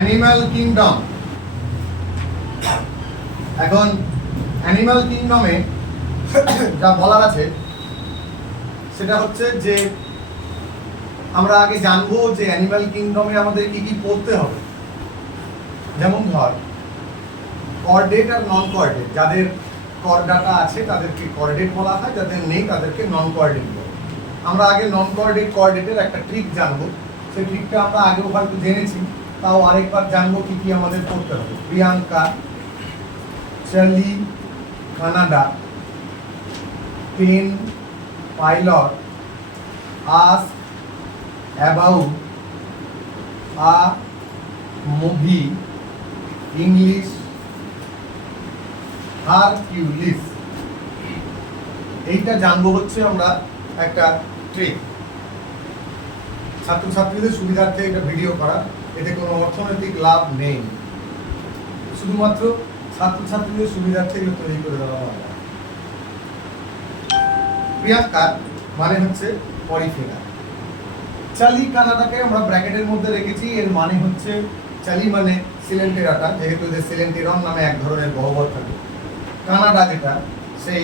Animal kingdom. এখন animal কিংডমে যা বলার আছে সেটা হচ্ছে যে আমরা আগে জানবো যে অ্যানিম্যাল কিংডমে আমাদের কি কি পড়তে হবে। যেমন ধর কর্ডেট আর নন কর্ডেট, যাদের কর্ডাটা আছে তাদেরকে কর্ডেট বলা হয়, যাদের নেই তাদেরকে নন কর্ডেট বলে। আমরা আগে নন কর্ডেট কর্ডেটের একটা ট্রিক জানবো। সেই ট্রিকটা আমরা আগেও হয়তো জেনেছি, তাও আরেকবার জানবো কি কি আমাদের করতে হবে। Priyanka, Charlie, Canada, pen, pilot, ask, about, a movie, English, Hercules. এইটা জানবো হচ্ছে আমরা একটা ট্রিক। ছাত্রছাত্রীদের সুবিধার্থে এটা ভিডিও করা, এতে কোনো অর্থনৈতিক লাভ নেই, শুধুমাত্র ছাত্রছাত্রীদের সুবিধার্থে এগুলো তৈরি করে দেওয়া হয়। প্রিয়াঙ্কা মানে হচ্ছে পরিফেরা। চালি কানাডাকে আমরা ব্র্যাকেটের মধ্যে রেখেছি, এর মানে হচ্ছে চালি মানে সিলেন্টেরাটা, যেহেতু এদের সিলেন্টেরন নামে এক ধরনের গহ্বর থাকে। কানাডা যেটা সেই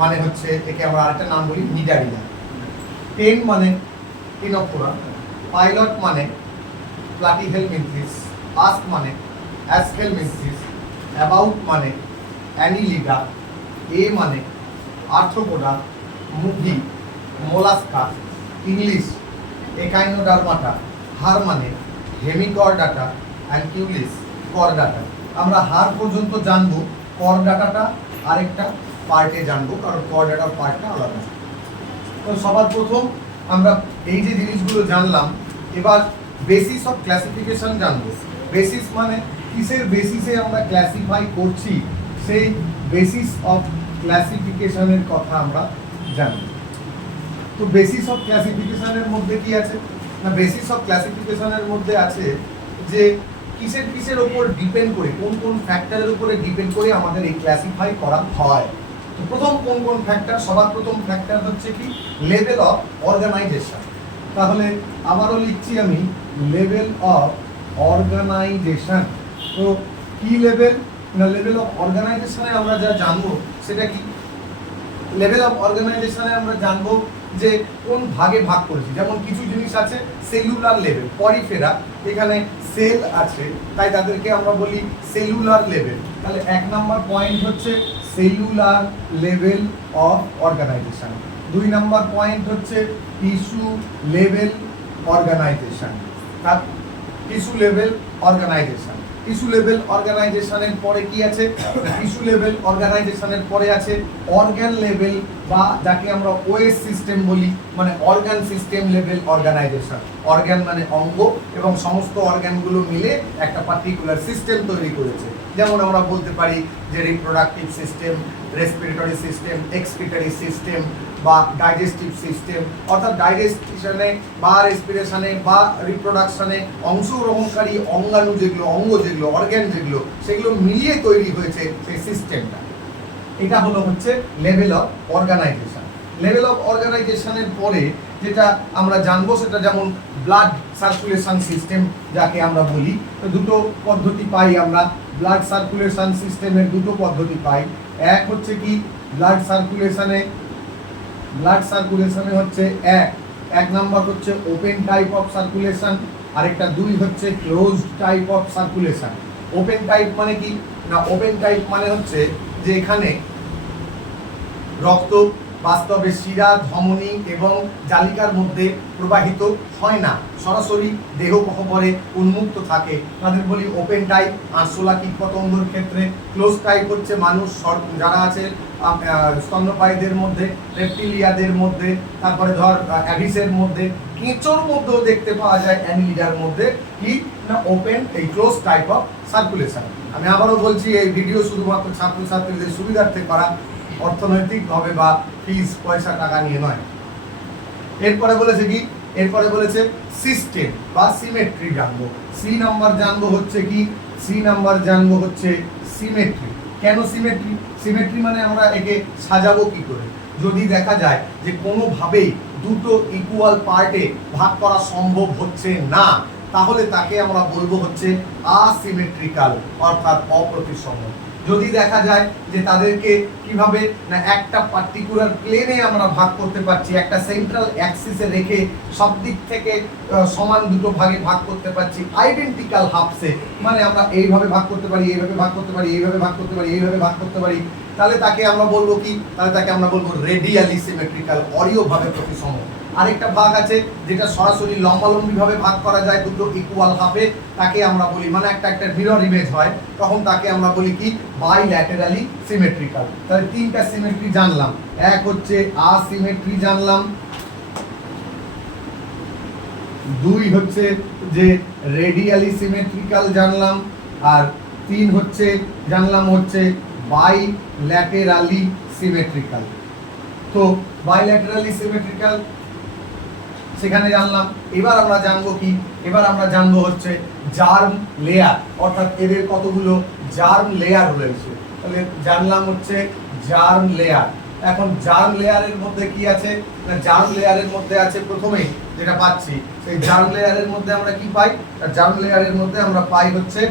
মানে হচ্ছে একে আমরা আরেকটা নাম বলি নিডারিয়া। পেন মানে টিনোফোরা, পাইলট মানে প্লাটিহেলমিনথিস, আস্ক মানে অ্যাসকেলমিনথিস, অ্যাবাউট মানে অ্যানিলিডা, এ মানে Arthropoda, movie Mollusca, English Echinodermata, her মানে হেমিকর্ডাটা, অ্যানকিউলিস করডাটা। আমরা হার পর্যন্ত জানবো, করডাটাটা আরেকটা পার্টে জানবো, কারণ করডাটার পার্টটা আলাদা। তো সবার প্রথম আমরা এই যে জিনিসগুলো জানলাম, এবার বেসিস অফ ক্লাসিফিকেশন জানবো। বেসিস মানে কিসের বেসিসে আমরা ক্লাসিফাই করছি, সেই বেসিস অফ ক্লাসিফিকেশনের কথা আমরা জানবো। তো বেসিস অফ ক্লাসিফিকেশনের মধ্যে কি আছে না, বেসিস অফ ক্লাসিফিকেশনের মধ্যে আছে যে কিসের কিসের ওপর ডিপেন্ড করে, কোন কোন ফ্যাক্টরের উপরে ডিপেন্ড করে আমাদের এই ক্লাসিফাই করা হয়। তো প্রথম কোন কোন ফ্যাক্টর, সবার প্রথম ফ্যাক্টর হচ্ছে কি লেভেল অফ অর্গানাইজেশন। তাহলে আবারও লিখছি আমি লেভেল অফ অর্গানাইজেশন। তো কি লেভেল না, লেভেল অফ অর্গানাইজেশনে আমরা যা জানবো সেটা কি, লেভেল অফ অর্গানাইজেশনে আমরা জানবো যে কোন ভাগে ভাগ করেছি। যেমন কিছু জিনিস আছে সেলুলার লেভেল, পরিফেরা, এখানে সেল আছে তাই তাদেরকে আমরা বলি সেলুলার লেভেল। তাহলে এক নাম্বার পয়েন্ট হচ্ছে সেলুলার লেভেল অফ অর্গানাইজেশন। দুই নাম্বার পয়েন্ট হচ্ছে tissue level organisation. Tissue level organisation, tissue level অর্গানাইজেশনের পরে কি আছে, টিস্যু লেভেল অর্গানাইজেশনের পরে আছে অর্গান লেভেল, বা যাকে আমরা ওএস সিস্টেম বলি, মানে organ system level organisation. Organ মানে অঙ্গ, এবং সমস্ত অর্গানগুলো মিলে একটা পার্টিকুলার সিস্টেম তৈরি করেছে। যেমন আমরা বলতে পারি যে reproductive system, respiratory system, excretory system বা ডাইজেস্টিভ সিস্টেম, অর্থাৎ ডাইজেস্টিশনে বা রেসপিরেশনে বা রিপ্রোডাকশনে অংশগ্রহণকারী অঙ্গাণু যেগুলো, অঙ্গ যেগুলো, অর্গ্যান যেগুলো, সেগুলো মিলিয়ে তৈরি হয়েছে সেই সিস্টেমটা। এটা হলো হচ্ছে level of organisation. Level of অর্গানাইজেশনের পরে যেটা আমরা জানবো সেটা যেমন ব্লাড সার্কুলেশন সিস্টেম যাকে আমরা বলি। তো দুটো পদ্ধতি পাই আমরা, ব্লাড সার্কুলেশন সিস্টেমের দুটো পদ্ধতি পাই। এক হচ্ছে কি ব্লাড সার্কুলেশনে হচ্ছে এক নাম্বার হচ্ছে ওপেন টাইপ অফ সার্কুলেশন, আরেকটা দুই হচ্ছে closed type of circulation. Open type মানে কি না, ওপেন টাইপ মানে হচ্ছে যে এখানে রক্ত বাস্তবে শিরা, ধমনী এবং জালিকার মধ্যে প্রবাহিত হয় না, সরাসরি দেহ গহ্বরে উন্মুক্ত থাকে, তাদের বলি ওপেন টাইপ। আরশোলা কীটপতঙ্গের ক্ষেত্রে ক্লোজ টাইপ হচ্ছে মানুষ যারা আছে স্তন্যপায়ীদের মধ্যে, রেপ্টিলিয়াদের মধ্যে, তারপরে ধর অ্যাভিসের মধ্যে, কেঁচোর মধ্যেও দেখতে পাওয়া যায় অ্যানিলিডার মধ্যে কি না ওপেন, এই ক্লোজ টাইপ অফ সার্কুলেশন। আমি আবারও বলছি, এই ভিডিও শুধুমাত্র ছাত্রছাত্রীদের সুবিধার্থে করা, অর্থনৈতিকভাবে বা ফিস পয়সা টাকা নিয়ে নয়। এরপরে বলেছে কি, এরপরে বলেছে সিস্টেম বা সিমেট্রি জানবো। সি নাম্বার জানবো হচ্ছে কি, সি নাম্বার জানবো হচ্ছে সিমেট্রি। কেন সিমেট্রি? সিমেট্রি মানে আমরা একে সাজাবো কি করে। যদি দেখা যায় যে কোনোভাবেই দুটো ইকুয়াল পার্টে ভাগ করা সম্ভব হচ্ছে না, তাহলে তাকে আমরা বলবো হচ্ছে আসিমেট্রিক্যাল, অর্থাৎ অপ্রতিসম। যদি দেখা যায় যে তাদেরকে কিভাবে না একটা পার্টিকুলার প্লেনে আমরা ভাগ করতে পারছি, একটা সেন্ট্রাল অ্যাক্সিসে রেখে সব দিক থেকে সমান দুটো ভাগে ভাগ করতে পারছি আইডেন্টিক্যাল হাফসে, মানে আমরা এইভাবে ভাগ করতে পারি, এইভাবে ভাগ করতে পারি, এইভাবে ভাগ করতে পারি, এইভাবে ভাগ করতে পারি, তাহলে তাকে আমরা বলবো কি, তাহলে তাকে আমরা বলবো রেডিয়ালি সিমেট্রিক্যাল, অরীয়ভাবে প্রতিসম। আরেকটা ভাগ আছে যেটা সরাসরি লম্বালম্বি ভাবে ভাগ করা যায় দুটো ইকুয়াল হাফে, তাকে আমরা বলি, মানে একটা মিরর ইমেজ হয়, তখন তাকে আমরা বলি কি, বাইল্যাটেরালি সিমেট্রিক্যাল। তাহলে তিনটা সিমেট্রি জানলাম, এক হচ্ছে আসিমেট্রি জানলাম, দুই হচ্ছে যে রেডিয়ালি সিমেট্রিক্যাল জানলাম, আর তিন হচ্ছে জানলাম হচ্ছে বাইল্যাটেরালি সিমেট্রিক্যাল। তো বাইল্যাটেরালি সিমেট্রিক্যাল সেখানে জানলাম। এবার আমরা জানবো কি, এবার আমরা জানবো হচ্ছে জার্ম লেয়ার, অর্থাৎ এদের কতগুলো জার্ম লেয়ার রয়েছে। তাহলে জানলাম হচ্ছে জার্ম লেয়ার। এখন জার্ম লেয়ারের মধ্যে কি আছে না, জার্ম লেয়ারের মধ্যে আছে প্রথমেই যেটা পাচ্ছি, সেই জার্ম লেয়ারের মধ্যে আমরা কি পাই, জার্ম লেয়ারের মধ্যে আমরা পাই হচ্ছে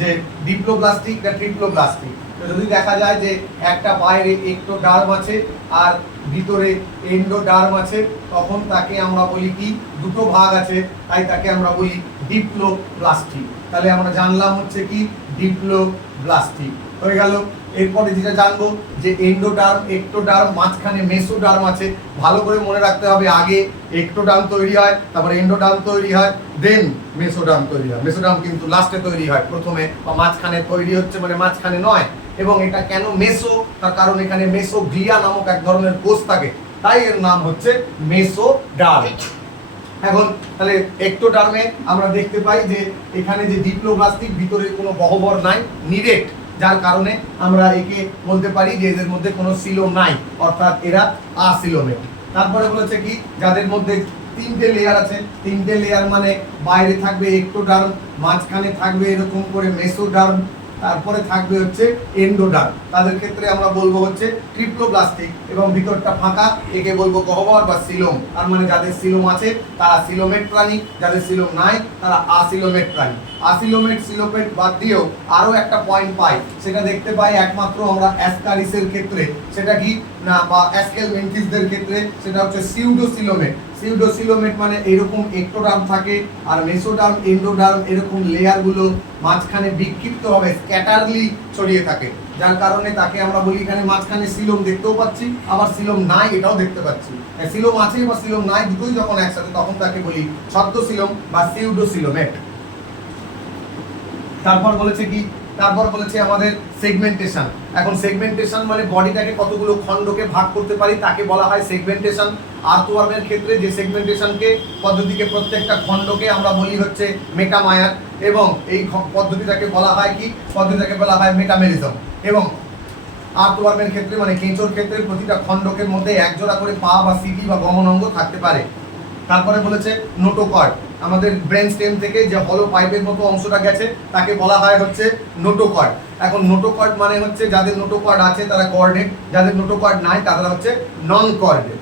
যে ডিপ্লোব্লাস্টিক বা ট্রিপ্লোব্লাস্টিক। তো যদি দেখা যায় যে একটা বাইরে এক্টোডার্ম আছে আর ভিতরে এন্ডোডার্ম আছে, তখন তাকে আমরা বলি কি, দুটো ভাগ আছে, তাই তাকে আমরা বলি ডিপ্লোব্লাস্টিক। তাহলে আমরা জানলাম হচ্ছে কি, ডিপ্লোব্লাস্টিক হয়ে গেল। এরপরে যেটা জানবো যে এন্ডোডার্ম, এক্টোডার্ম, মাঝখানে মেসোডার্ম আছে। ভালো করে মনে রাখতে হবে, আগে এক্টোডার্ম তৈরি হয়, তারপরে এন্ডোডার্ম তৈরি হয়, দেন মেসোডার্ম তৈরি হয়। মেসোডার্ম কিন্তু লাস্টে তৈরি হয়, প্রথমে বা মাঝখানে তৈরি হচ্ছে, মানে মাঝখানে নয়। এবং এটা কেন মেসো, তার কারণ এখানে মেসোগ্লিয়া নামক এক ধরনের কোষ থাকে, তাই এর নাম হচ্ছে মেসোডার্ম। এখন তাহলে এক্টোডার্মে আমরা দেখতে পাই যে এখানে যে ডিপ্লোব্লাস্টিক, ভিতরে কোনো গহ্বর নাই, নিরেট, যার কারণে আমরা একে বলতে পারি যে এদের মধ্যে কোনো সিলোম নাই, অর্থাৎ এরা আসিলোমেট। তারপরে বলেছে কি, যাদের মধ্যে তিনটে লেয়ার আছে, তিনটে লেয়ার মানে বাইরে থাকবে এক্টোডার্ম, মাঝখানে থাকবে এরকম করে মেসোডার্ম, তারপরে থাকবে হচ্ছে এন্ডোডার্ম। তাদের ক্ষেত্রে আমরা বলবো হচ্ছে ট্রিপ্লোব্লাস্টিক, এবং ভিতরটা ফাঁকা, একে বলবো গহ্বর বা সিলোম। আর মানে যাদের সিলোম আছে তারা সিলোমেট প্রাণী, যাদের সিলোম নাই তারা আসিলোমেট প্রাণী। আসিলোমেট সিলোমেট বাদ দিয়েও আরো একটা পয়েন্ট পাই, সেটা দেখতে পাই একমাত্র আমরা অ্যাসকারিসের ক্ষেত্রে, সেটা কি না, বা অ্যাসকেলমেন্থিসদের ক্ষেত্রে, সেটা হচ্ছে সিউডোসিলোমেট। সিউডোসিলোমেট মানে এরকম এক্টোডার্ম থাকে, আর মেসোডার্ম, এন্ডোডার্ম এরকম লেয়ারগুলো মাঝখানে বিক্ষিপ্তভাবে স্ক্যাটারলি ছড়িয়ে থাকে, যার কারণে তাকে আমরা বলি, এখানে মাঝখানে সিলোম দেখতেও পাচ্ছি, আবার সিলোম নাই এটাও দেখতে পাচ্ছি। সিলোম আছে বা সিলোম নাই দুটোই যখন একসাথে, তখন তাকে বলি ছদ্মসিলোম বা সিউডোসিলোমেট। তারপর বলেছে কি, তারপর বলেছে আমাদের সেগমেন্টেশন। এখন সেগমেন্টেশন মানে বডিটাকে কতগুলো খণ্ডকে ভাগ করতে পারি, তাকে বলা হয় সেগমেন্টেশন। আর্থওয়ার্মের ক্ষেত্রে যে সেগমেন্টেশনকে পদ্ধতিকে, প্রত্যেকটা খণ্ডকে আমরা বলি হচ্ছে মেটামায়ার, এবং এই পদ্ধতিটাকে বলা হয় কি, পদ্ধতিটাকে বলা হয় মেটামেরিজম। এবং আর্থওয়ার্মের ক্ষেত্রে মানে কেঁচোর ক্ষেত্রে প্রতিটা খণ্ডকের মধ্যে একজোড়া করে পা বা সিটি বা গমন অঙ্গ থাকতে পারে। তারপরে বলেছে নোটোকর্ড, আমাদের ব্রেন স্টেম থেকে যে হলো পাইপের মতো অংশটা গেছে তাকে বলা হয় হচ্ছে নোটোকর্ড। এখন নোটোকর্ড মানে হচ্ছে যাদের নোটোকর্ড আছে তারা কর্ডেড, যাদের নোটোকর্ড নাই তারা হচ্ছে নন কর্ডেড।